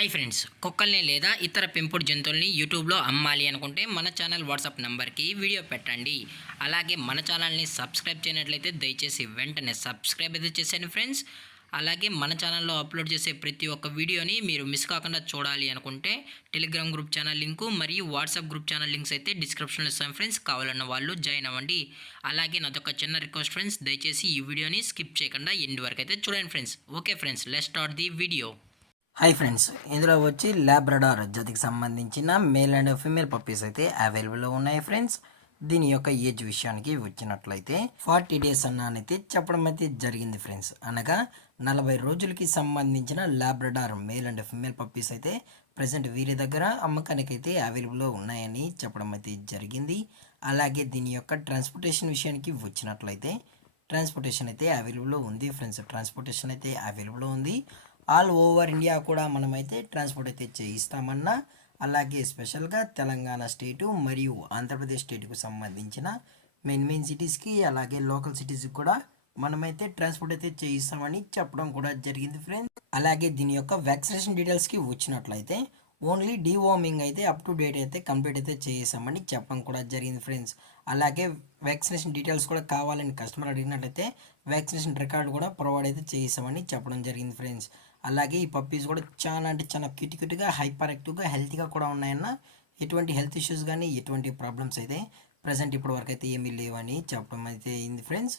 Hi friends, కుక్కల్ని లేదా ఇతర పెంపుడు జంతువుల్ని యూట్యూబ్లో అమ్మాలి అనుకుంటే మన ఛానల్ వాట్సాప్ నెంబర్కి వీడియో పెట్టండి. అలాగే మన ఛానల్ని సబ్స్క్రైబ్ చేయనట్లయితే దయచేసి వెంటనే సబ్స్క్రైబ్ అయితే చేసేయండి ఫ్రెండ్స్. అలాగే మన ఛానల్లో అప్లోడ్ చేసే ప్రతి ఒక్క వీడియోని మీరు మిస్ కాకుండా చూడాలి అనుకుంటే టెలిగ్రామ్ గ్రూప్ ఛానల్ లింకు మరియు వాట్సాప్ గ్రూప్ ఛానల్ లింక్స్ అయితే డిస్క్రిప్షన్లో ఇస్తాను ఫ్రెండ్స్. కావాలన్న వాళ్ళు జాయిన్ అవ్వండి. అలాగే నాదొక చిన్న రిక్వెస్ట్ ఫ్రెండ్స్, దయచేసి ఈ వీడియోని స్కిప్ చేయకుండా ఎండ్ వరకు అయితే చూడండి friends. Okay friends, let's start the video. Hi friends, ఇందులో వచ్చి లాబ్రడార్ జాతికి సంబంధించిన మేల్ అండ్ ఫీమేల్ పప్పీస్ అయితే అవైలబుల్లో ఉన్నాయి ఫ్రెండ్స్. దీని యొక్క ఏజ్ విషయానికి వచ్చినట్లయితే 40 డేస్ అన్నైతే చెప్పడం అయితే జరిగింది ఫ్రెండ్స్. అనగా 40 రోజులకి సంబంధించిన Labrador male and female puppies అయితే ప్రజెంట్ వీరి దగ్గర అమ్మకానికి అయితే అవైలబుల్లో ఉన్నాయని చెప్పడం అయితే జరిగింది. అలాగే దీని యొక్క ట్రాన్స్పోర్టేషన్ విషయానికి వచ్చినట్లయితే ట్రాన్స్పోర్టేషన్ అయితే అవైలబుల్లో ఉంది ఫ్రెండ్స్. ట్రాన్స్పోర్టేషన్ అయితే అవైలబుల్లో ఉంది. ఆల్ ఓవర్ ఇండియా కూడా మనమైతే ట్రాన్స్పోర్ట్ అయితే చేయిస్తామన్నా, అలాగే స్పెషల్గా తెలంగాణ స్టేటు మరియు ఆంధ్రప్రదేశ్ స్టేట్కు సంబంధించిన మెయిన్ సిటీస్కి అలాగే లోకల్ సిటీస్కి కూడా మనమైతే ట్రాన్స్పోర్ట్ అయితే చేయిస్తామని చెప్పడం కూడా జరిగింది ఫ్రెండ్స్. అలాగే దీని యొక్క వ్యాక్సినేషన్ డీటెయిల్స్కి వచ్చినట్లయితే ఓన్లీ డీవార్మింగ్ అయితే అప్ టు డేట్ అయితే కంప్లీట్ అయితే చేసామని చెప్పడం కూడా జరిగింది ఫ్రెండ్స్. అలాగే వ్యాక్సినేషన్ డీటెయిల్స్ కూడా కావాలని కస్టమర్ అడిగినట్లయితే వ్యాక్సినేషన్ రికార్డు కూడా ప్రొవైడ్ అయితే చేసామని చెప్పడం జరిగింది ఫ్రెండ్స్. అలాగే ఈ పప్పీస్ కూడా చాలా అంటే చాలా క్యూట్గా హైపర్ యాక్టివ్గా హెల్తీగా కూడా ఉన్నాయన్న. ఎటువంటి హెల్త్ ఇష్యూస్ కానీ ఎటువంటి ప్రాబ్లమ్స్ అయితే ప్రజెంట్ ఇప్పటి వరకు అయితే ఏమీ లేవని చెప్పడం అయితే అయింది ఫ్రెండ్స్.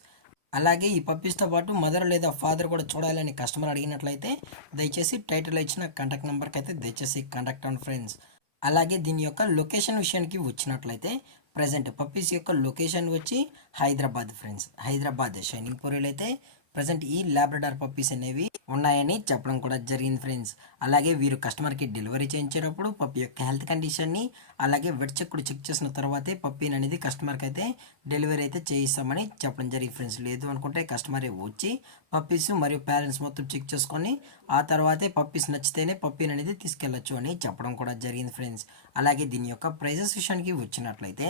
అలాగే ఈ పప్పీస్తో పాటు మదర్ లేదా ఫాదర్ కూడా చూడాలని కస్టమర్ అడిగినట్లయితే దయచేసి టైటిల్లో ఇచ్చిన కాంటాక్ట్ నెంబర్కి అయితే దయచేసి కాంటాక్ట్ అవ్వండి ఫ్రెండ్స్. అలాగే దీని యొక్క లొకేషన్ విషయానికి వచ్చినట్లయితే ప్రజెంట్ పప్పీస్ యొక్క లొకేషన్ వచ్చి హైదరాబాద్ ఫ్రెండ్స్. హైదరాబాద్ షైనింగ్ పూరిలో అయితే ప్రజెంట్ ఈ లాబ్రడార్ పప్పీస్ అనేవి ఉన్నాయని చెప్పడం కూడా జరిగింది ఫ్రెండ్స్. అలాగే వీరు కస్టమర్కి డెలివరీ చేయించేటప్పుడు పప్పి యొక్క హెల్త్ కండిషన్ని అలాగే వెట్ చెక్ కూడా చెక్ చేసిన తర్వాతే పప్పీని అనేది కస్టమర్కి అయితే డెలివరీ అయితే చేయిస్తామని చెప్పడం జరిగింది ఫ్రెండ్స్. లేదు అనుకుంటే కస్టమరే వచ్చి పప్పీస్ మరియు పేరెంట్స్ మొత్తం చెక్ చేసుకొని ఆ తర్వాతే పప్పీస్ నచ్చితేనే పప్పీని అనేది తీసుకెళ్ళచ్చు అని చెప్పడం కూడా జరిగింది ఫ్రెండ్స్. అలాగే దీని యొక్క ప్రైజెస్ విషయానికి వచ్చినట్లయితే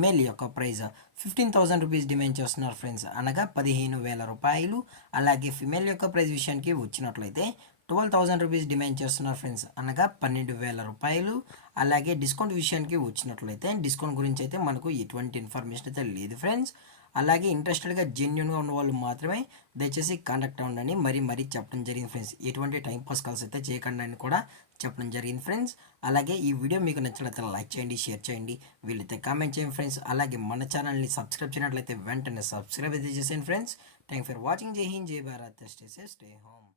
మేల్ యొక్క ప్రైజ్ 15,000 రూపీస్ డిమాండ్ చేస్తున్నారు ఫ్రెండ్స్, అనగా 15,000 రూపాయలు. అలాగే ఫిమేల్ యొక్క ప్రైజ్ విషయానికి వచ్చినట్లయితే 12,000 రూపీస్ డిమాండ్ చేస్తున్నారు ఫ్రెండ్స్, అనగా 12,000 రూపాయలు. అలాగే డిస్కౌంట్ విషయానికి వచ్చినట్లయితే డిస్కౌంట్ గురించి అయితే మనకు ఎటువంటి ఇన్ఫర్మేషన్ అయితే లేదు ఫ్రెండ్స్. అలాగే ఇంట్రెస్టెడ్గా జెన్యున్గా ఉన్న వాళ్ళు మాత్రమే దయచేసి కాంటాక్ట్ అవ్వండి మరీ చెప్పడం జరిగింది ఫ్రెండ్స్. ఎటువంటి టైంపాస్ కాల్స్ అయితే చేయకండి అని కూడా చెప్పడం జరిగింది ఫ్రెండ్స్. అలాగే ఈ వీడియో మీకు నచ్చినట్లయితే లైక్ చేయండి, షేర్ చేయండి, వీళ్ళైతే కామెంట్ చేయండి ఫ్రెండ్స్. అలాగే మన ఛానల్ని సబ్స్క్రైబ్ చేయనట్లయితే వెంటనే సబ్స్క్రైబ్ అయితే చేసేయండి ఫ్రెండ్స్. Thank for watching. జై హింద్, జై Bharat, stay safe, stay home.